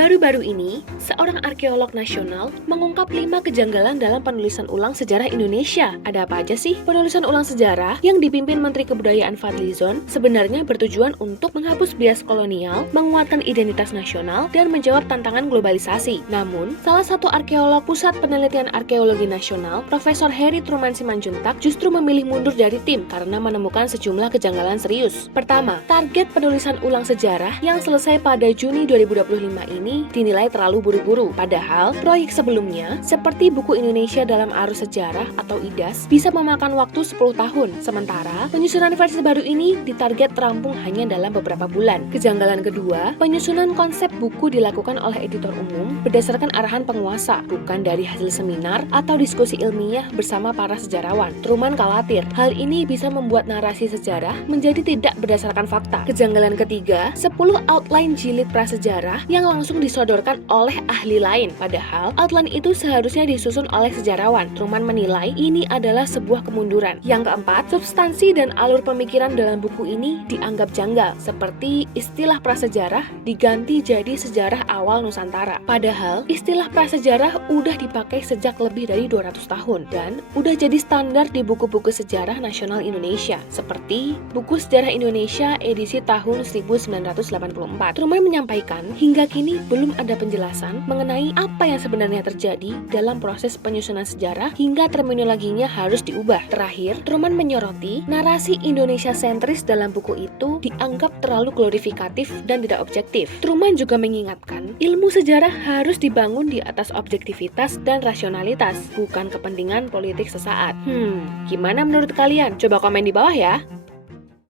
Baru-baru ini, seorang arkeolog nasional mengungkap 5 kejanggalan dalam penulisan ulang sejarah Indonesia. Ada apa aja sih? Penulisan ulang sejarah yang dipimpin Menteri Kebudayaan Fadlizon sebenarnya bertujuan untuk menghapus bias kolonial, menguatkan identitas nasional, dan menjawab tantangan globalisasi. Namun, salah satu arkeolog Pusat Penelitian Arkeologi Nasional, Profesor Heri Truman Simanjuntak, justru memilih mundur dari tim karena menemukan sejumlah kejanggalan serius. Pertama, target penulisan ulang sejarah yang selesai pada Juni 2025 ini dinilai terlalu buru-buru. Padahal, proyek sebelumnya, seperti buku Indonesia dalam Arus Sejarah atau IDAS, bisa memakan waktu 10 tahun. Sementara, penyusunan versi baru ini ditarget rampung hanya dalam beberapa bulan. Kejanggalan kedua, penyusunan konsep buku dilakukan oleh editor umum berdasarkan arahan penguasa, bukan dari hasil seminar atau diskusi ilmiah bersama para sejarawan. Truman khawatir, hal ini bisa membuat narasi sejarah menjadi tidak berdasarkan fakta. Kejanggalan ketiga, 10 outline jilid prasejarah yang langsung disodorkan oleh ahli lain. Padahal, outline itu seharusnya disusun oleh sejarawan. Truman menilai ini adalah sebuah kemunduran. Yang keempat, substansi dan alur pemikiran dalam buku ini dianggap janggal, seperti istilah prasejarah diganti jadi sejarah awal Nusantara. Padahal, istilah prasejarah udah dipakai sejak lebih dari 200 tahun dan udah jadi standar di buku-buku sejarah nasional Indonesia, seperti buku Sejarah Indonesia edisi tahun 1984. Truman menyampaikan, hingga kini belum ada penjelasan mengenai apa yang sebenarnya terjadi dalam proses penyusunan sejarah hingga terminologinya harus diubah. Terakhir, Truman menyoroti narasi Indonesia sentris dalam buku itu dianggap terlalu glorifikatif dan tidak objektif. Truman juga mengingatkan, ilmu sejarah harus dibangun di atas objektivitas dan rasionalitas, bukan kepentingan politik sesaat. Gimana menurut kalian? Coba komen di bawah ya.